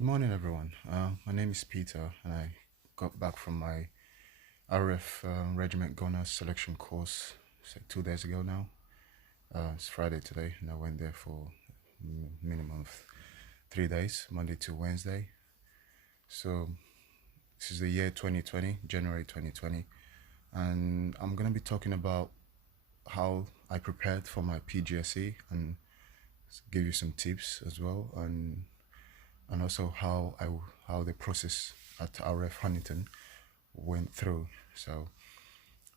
Good morning, everyone. My name is Peter, and I got back from my RF Regiment Gunner selection course 2 days ago now. It's Friday today, and I went there for minimum of 3 days, Monday to Wednesday. So this is the year 2020, January 2020, and I'm gonna be talking about how I prepared for my PGSC and give you some tips as well, and also how the process at RF Huntington went through. So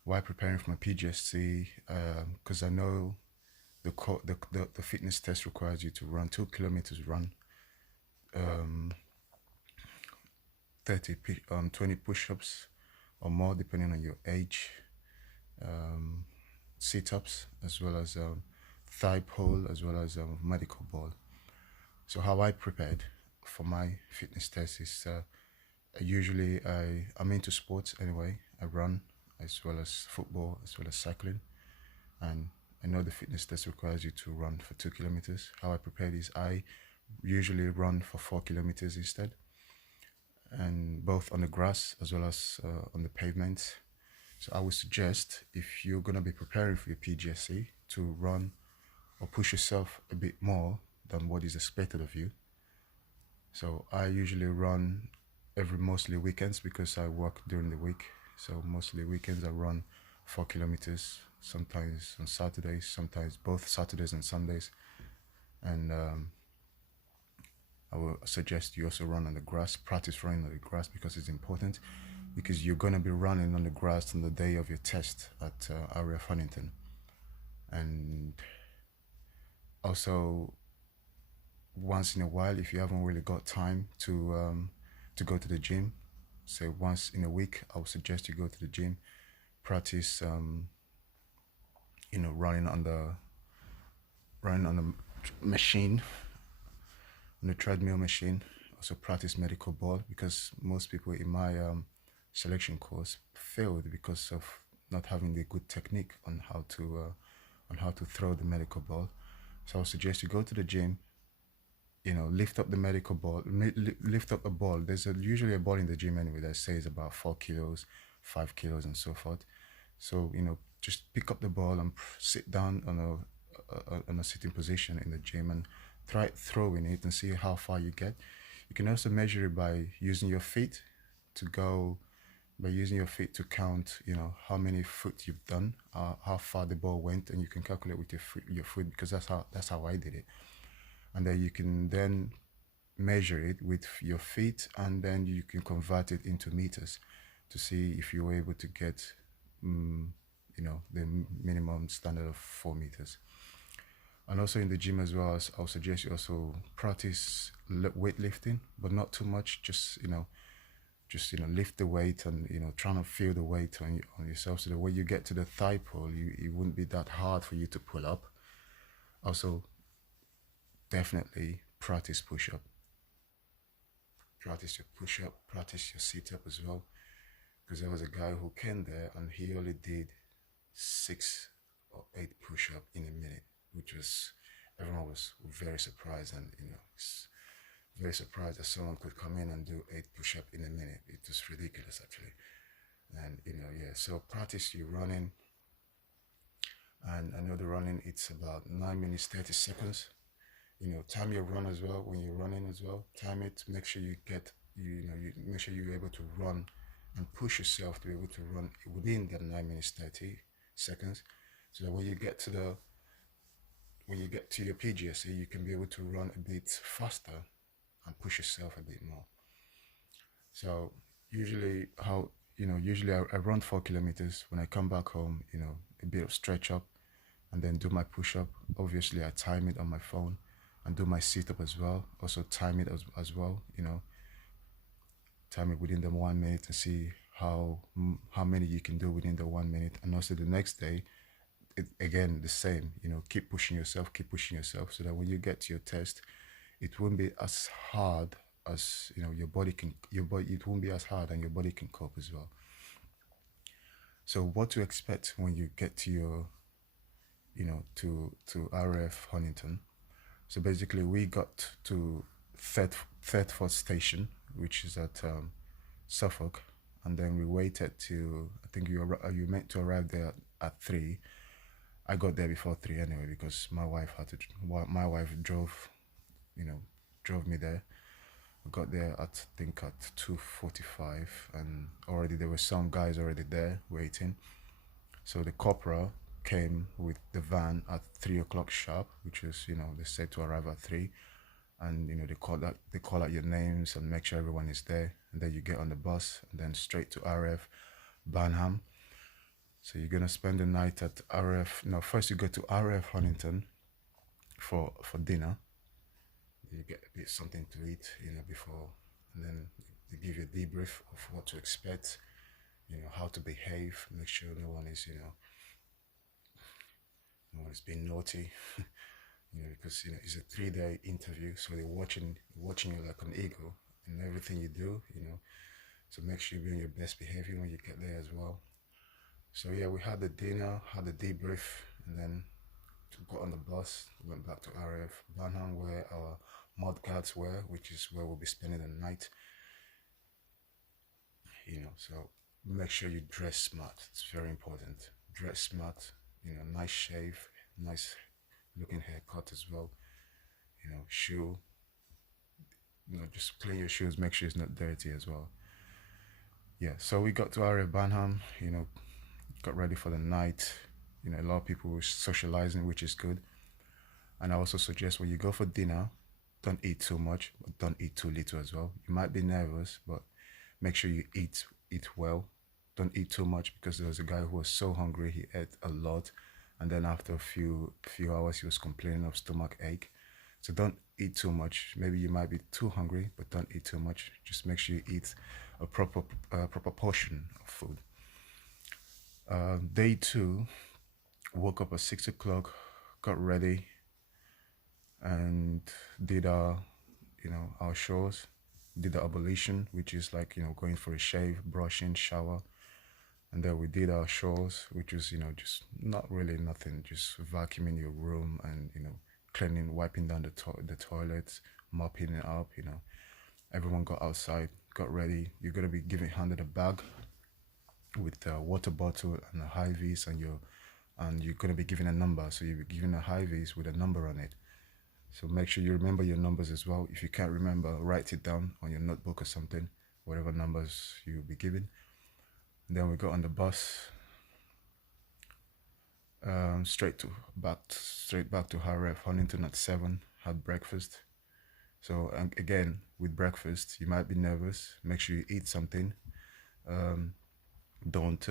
while preparing for my PGSC, because I know the fitness test requires you to run 2 kilometers run, 20 push-ups or more depending on your age, sit-ups as well as thigh pull as well as medical ball. So how I prepared for my fitness test is I'm into sports anyway. I run as well as football as well as cycling, and I know the fitness test requires you to run for 2 kilometers. How I prepared is I usually run for 4 kilometers instead, and both on the grass as well as on the pavement. So I would suggest, if you're gonna be preparing for your PGSC, to run or push yourself a bit more than what is expected of you. So I usually run mostly weekends because I work during the week. So mostly weekends I run 4 kilometers, sometimes on Saturdays, sometimes both Saturdays and Sundays. And I will suggest you also run on the grass, practice running on the grass, because it's important, because you're going to be running on the grass on the day of your test at RAF Huntington. And also, once in a while, if you haven't really got time to go to the gym, say once in a week, I would suggest you go to the gym, practice running on the machine, on the treadmill machine. Also practice medical ball, because most people in my selection course failed because of not having the good technique on how to throw the medical ball. So I would suggest you go to the gym, lift up the medical ball, lift up a ball. There's usually a ball in the gym anyway that says about 4 kilos, 5 kilos, and so forth. So, just pick up the ball and sit down on a sitting position in the gym and try throwing it and see how far you get. You can also measure it by using your feet to count, how many foot you've done, how far the ball went, and you can calculate with your foot, because that's how I did it. And then you can then measure it with your feet, and then you can convert it into meters to see if you were able to get the minimum standard of 4 meters. And also in the gym as well, I'll suggest you also practice weightlifting, but not too much. Just lift the weight and trying to feel the weight on yourself, so that when you get to the thigh pull, it wouldn't be that hard for you to pull up. Also, definitely practice push-up. Practice your push-up, practice your sit-up as well. Because there was a guy who came there and he only did 6 or 8 push-up in a minute, which was, everyone was very surprised, and very surprised that someone could come in and do 8 push-up in a minute. It was ridiculous, actually. And so practice your running. And I know the running, it's about 9 minutes 30 seconds. Time your run as well. When you're running as well, time it. Make sure you make sure you're able to run and push yourself to be able to run within that 9 minutes 30 seconds, so that when you get to your PGSC, you can be able to run a bit faster and push yourself a bit more. So usually I run 4 kilometers. When I come back home, a bit of stretch up, and then do my push-up. Obviously I time it on my phone, and do my sit-up as well. Also time it as well, time it within the 1 minute, and see how many you can do within the 1 minute. And also the next day, again the same, keep pushing yourself, so that when you get to your test, it won't be as hard as it won't be as hard, and your body can cope as well. So what to expect when you get to your to RAF Huntington. So basically we got to Thetford Station, which is at Suffolk, and then we waited to, I think you meant to arrive there at 3. I got there before 3 anyway, because my wife drove, drove me there. We got there at, I think, at 2:45, and already there were some guys already there waiting. So the corporal came with the van at 3 o'clock sharp, which was, they said to arrive at 3, and they call out your names and make sure everyone is there, and then you get on the bus and then straight to RF Barnham. So you're gonna spend the night at RF. No, first you go to RF Huntington for dinner. You get something to eat, before, and then they give you a debrief of what to expect, how to behave, make sure no one is, no one is being naughty, because it's a 3-day interview, so they're watching you like an eagle in everything you do, so make sure you're in your best behavior when you get there as well. So yeah, we had the dinner, had the debrief, and then got on the bus, went back to RF Barnham, where our mudguards were, which is where we'll be spending the night. So make sure you dress smart. It's very important. Dress smart, nice shave, nice looking haircut as well. Shoe, just clean your shoes, make sure it's not dirty as well. Yeah, so we got to RF Barnham, got ready for the night. A lot of people were socializing, which is good. And I also suggest when you go for dinner, don't eat too much, but don't eat too little as well. You might be nervous, but make sure you eat well. Don't eat too much, because there was a guy who was so hungry, he ate a lot, and then after a few hours he was complaining of stomach ache. So don't eat too much. Maybe you might be too hungry, but don't eat too much. Just make sure you eat a proper portion of food. Day 2, woke up at 6 o'clock, got ready, and did our chores. Did the ablution, which is like, going for a shave, brushing, shower. And then we did our chores, which was, just not really nothing, just vacuuming your room and, cleaning, wiping down the toilets, mopping it up, Everyone got outside, got ready. You're going to be handed a bag with a water bottle and a high vis, and you're going to be given a number. So you'll be given a high vis with a number on it. So make sure you remember your numbers as well. If you can't remember, write it down on your notebook or something, whatever numbers you'll be given. And then we got on the bus, straight back to RF Huntington at 7. Had breakfast. So again, with breakfast, you might be nervous. Make sure you eat something. Don't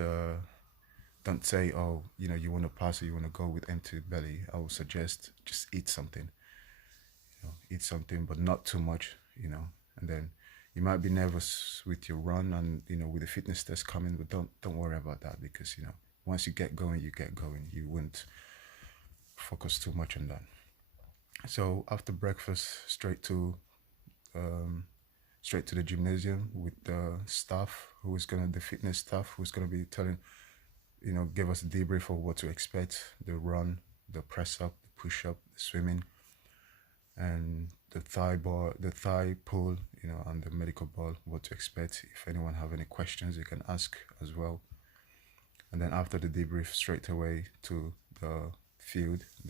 say, oh, you want to pass or you want to go with empty belly. I would suggest just eat something. Eat something, but not too much, and then you might be nervous with your run and, with the fitness test coming, but don't worry about that, because, once you get going, you won't focus too much on that. So after breakfast, straight to the gymnasium with the staff the fitness staff who's going to be telling, give us a debrief of what to expect, the run, the press up, the push up, the swimming, and the thigh pull, and the medical ball, what to expect. If anyone have any questions, you can ask as well. And then after the debrief, straight away to the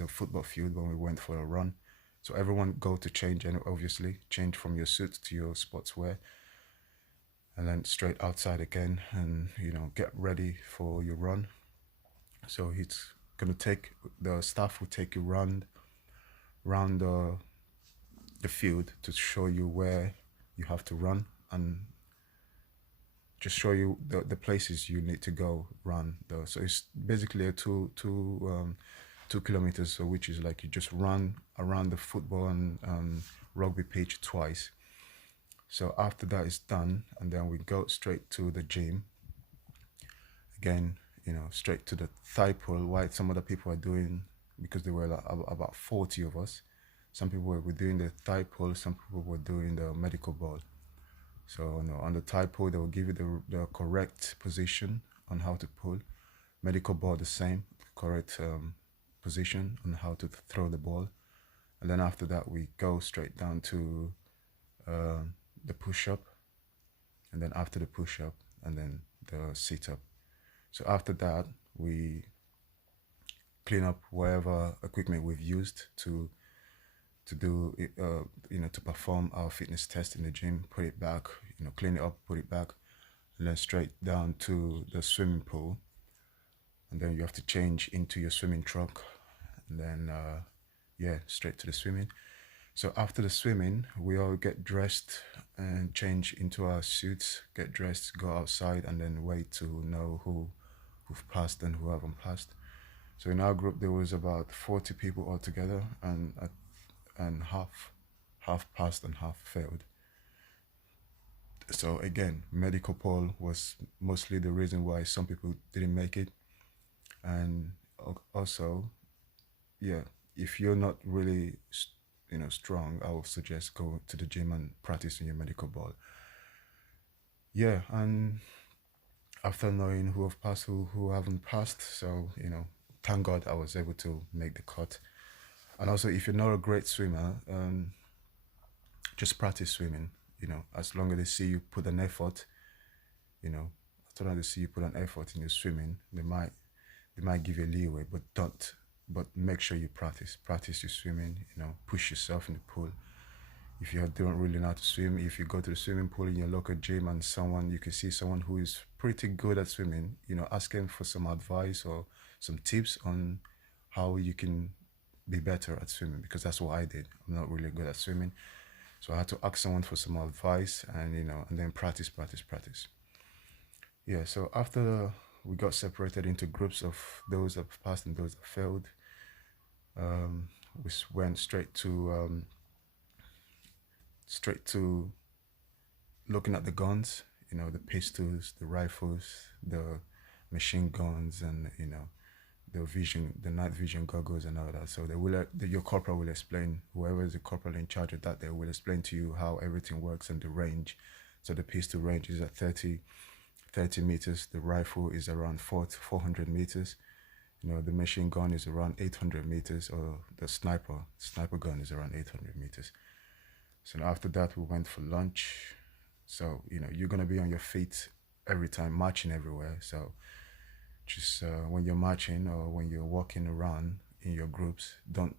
football field, when we went for a run. So everyone go to change, and obviously change from your suit to your sportswear, and then straight outside again, and get ready for your run. So it's gonna the staff will take you round the field to show you where you have to run, and just show you the places you need to go run. So it's basically a 2 kilometers, so which is like you just run around the football and rugby pitch twice. So after that is done, and then we go straight to the gym again, straight to the thigh pull. Why some other people are doing, because there were like about 40 of us. Some people were doing the thigh pull, some people were doing the medical ball. So on the thigh pull, they will give you the correct position on how to pull. Medical ball, the same, correct position on how to throw the ball. And then after that, we go straight down to the push-up, and then after the push-up, and then the sit-up. So after that, we clean up whatever equipment we've used to do it, to perform our fitness test in the gym, put it back, clean it up, put it back, and then straight down to the swimming pool. And then you have to change into your swimming truck, and then yeah, straight to the swimming. So after the swimming, we all get dressed and change into our suits, get dressed, go outside, and then wait to know who've passed and who haven't passed. So in our group, there was about 40 people altogether, and half passed and half failed. So again, medical poll was mostly the reason why some people didn't make it. And also, yeah, if you're not really strong, I would suggest go to the gym and practice in your medical ball. Yeah, and after knowing who have passed, who haven't passed, so thank God I was able to make the cut. And also, if you're not a great swimmer, just practice swimming. As long as they see you put an effort, as long as they see you put an effort in your swimming, they might give you leeway, but make sure you practice your swimming. Push yourself in the pool. If you don't really know how to swim, if you go to the swimming pool in your local gym and you can see someone who is pretty good at swimming, ask them for some advice or some tips on how you can be better at swimming, because that's what I did. I'm not really good at swimming, so I had to ask someone for some advice, and and then practice. Yeah, so after we got separated into groups of those that passed and those that failed, we went straight to looking at the guns, the pistols, the rifles, the machine guns, and the night vision goggles and all that. So your corporal will explain, whoever is the corporal in charge of that, they will explain to you how everything works and the range. So the pistol range is at 30 meters. The rifle is around 400 meters. The machine gun is around 800 meters, or the sniper gun is around 800 meters. So after that, we went for lunch. So you're gonna be on your feet every time, marching everywhere. So just when you're marching or when you're walking around in your groups, don't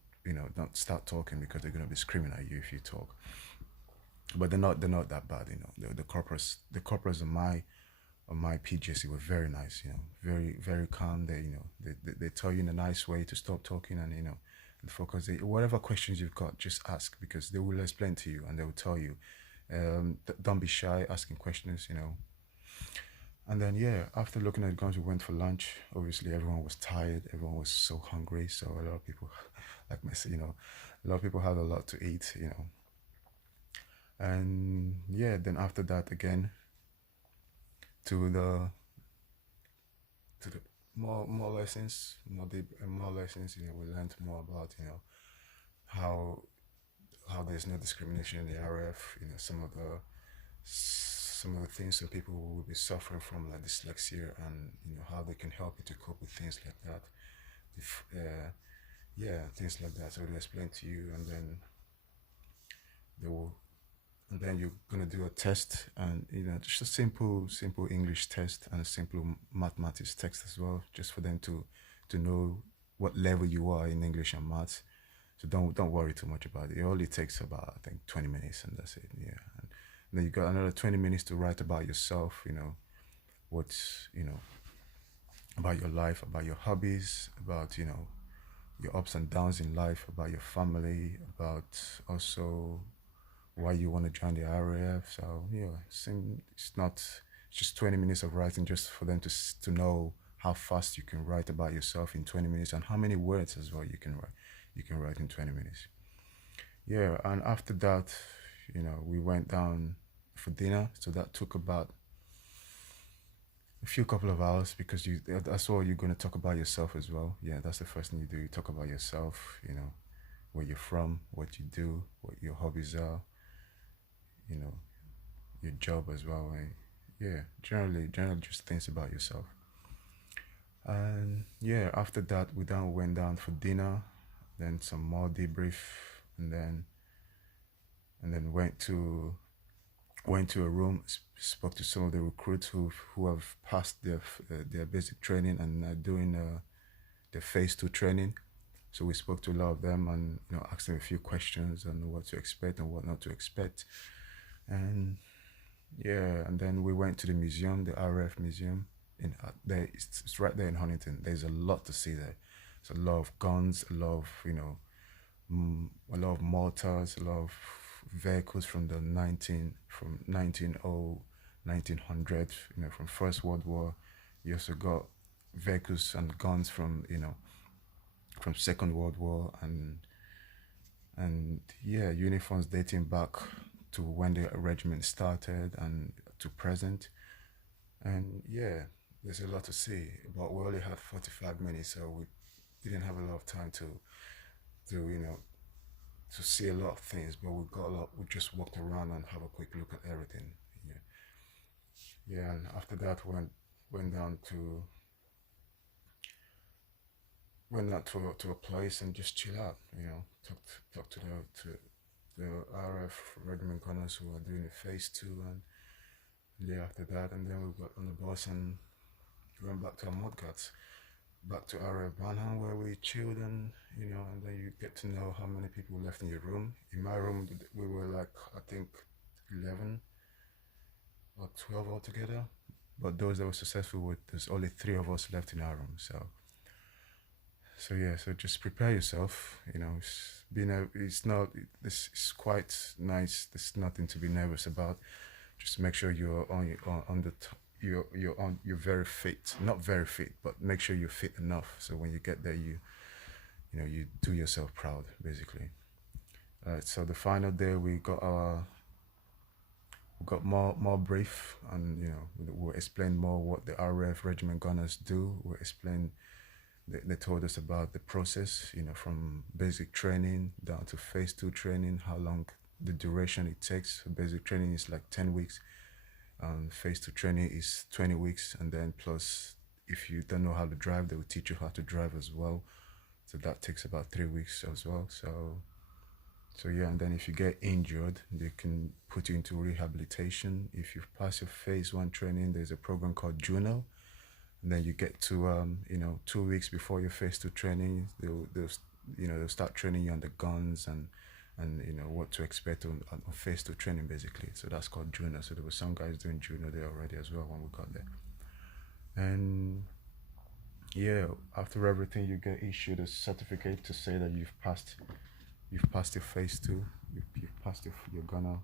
start talking, because they're gonna be screaming at you if you talk. But they're not that bad. The corporals on my PGSC were very nice. Very, very calm. They tell you in a nice way to stop talking, and and focus. Whatever questions you've got, just ask, because they will explain to you and they will tell you. Don't be shy asking questions. And then yeah, after looking at the guns, we went for lunch. Obviously, everyone was tired. Everyone was so hungry. So a lot of people, like myself, a lot of people had a lot to eat. And yeah, then after that, again, to the more lessons, more lessons. We learned more about how there's no discrimination in the RF. Some of the things that people will be suffering from, like dyslexia, and how they can help you to cope with things like that. Yeah, things like that. So they'll explain to you, and then you're gonna do a test, and just a simple English test and a simple mathematics test as well, just for them to know what level you are in English and maths. So don't worry too much about it. It only takes about, I think, 20 minutes, and that's it. Yeah, and then you got another 20 minutes to write about yourself. What's about your life, about your hobbies, about your ups and downs in life, about your family, about also why you want to join the RAF. So yeah, it's just 20 minutes of writing, just for them to know how fast you can write about yourself in 20 minutes, and how many words as well you can write in 20 minutes. Yeah, and after that, we went down for dinner. So that took about a couple of hours, because that's all you're going to talk about yourself as well. Yeah, that's the first thing you do. You talk about yourself, where you're from, what you do, what your hobbies are, your job as well. Yeah, generally just things about yourself. And yeah, after that, we went down for dinner, then some more debrief, and and then went to a room, spoke to some of the recruits who have passed their basic training and are doing the phase 2 training. So we spoke to a lot of them and asked them a few questions on what to expect and what not to expect. And yeah, and then we went to the museum, the RAF museum. There, it's right there in Huntington. There's a lot to see there. It's a lot of guns, a lot of a lot of mortars, a lot of vehicles from the 1900, from First World War. You also got vehicles and guns from from Second World War, and yeah, uniforms dating back to when the regiment started and to present. And yeah, there's a lot to see, but we only had 45 minutes, so we didn't have a lot of time to to see a lot of things. But we got a lot. We just walked around and have a quick look at everything. Yeah, and after that went down to to a place and just chill out. Talk to the RF regiment gunners who are doing the phase 2, and yeah, after that, and then we got on the bus and went back to our mudguards, back to our Banham, where we chilled, and and then you get to know how many people left in your room. In my room, we were like, I think 11 or 12 altogether, but those that were successful, there's only 3 of us left in our room. So yeah, so just prepare yourself. It's quite nice. There's nothing to be nervous about. Just make sure you're you're very fit. Not very fit, but make sure you're fit enough. So when you get there, you do yourself proud, basically. So the final day, we got more brief, and we'll explain more what the RAF regiment gunners do. We'll explain. They told us about the process, from basic training down to phase 2 training, how long the duration it takes. Basic training is like 10 weeks. Phase 2 training is 20 weeks. And then plus, if you don't know how to drive, they will teach you how to drive as well. So that takes about 3 weeks as well. So yeah, and then if you get injured, they can put you into rehabilitation. If you pass your phase 1 training, there's a program called Journey. And then you get to 2 weeks before your phase 2 training, they'll start training you on the guns and what to expect on phase 2 training, basically. So that's called junior. So there were some guys doing junior there already as well when we got there. And yeah, after everything, you get issued a certificate to say that you've passed your phase 2, you've passed your gunner,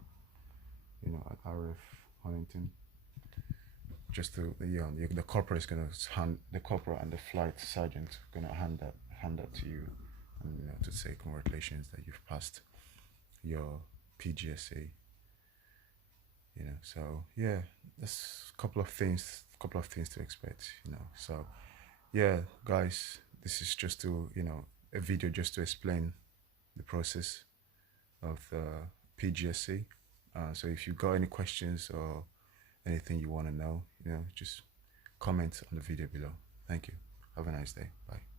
at RF Huntington. Just to the corporal is gonna the corporal and the flight sergeant gonna hand that to you, and to say congratulations that you've passed your PGSA. So yeah, that's a couple of things to expect. So yeah, guys, this is just to a video just to explain the process of the PGSC. So if you've got any questions or anything you want to know, just comment on the video below. Thank you. Have a nice day. Bye.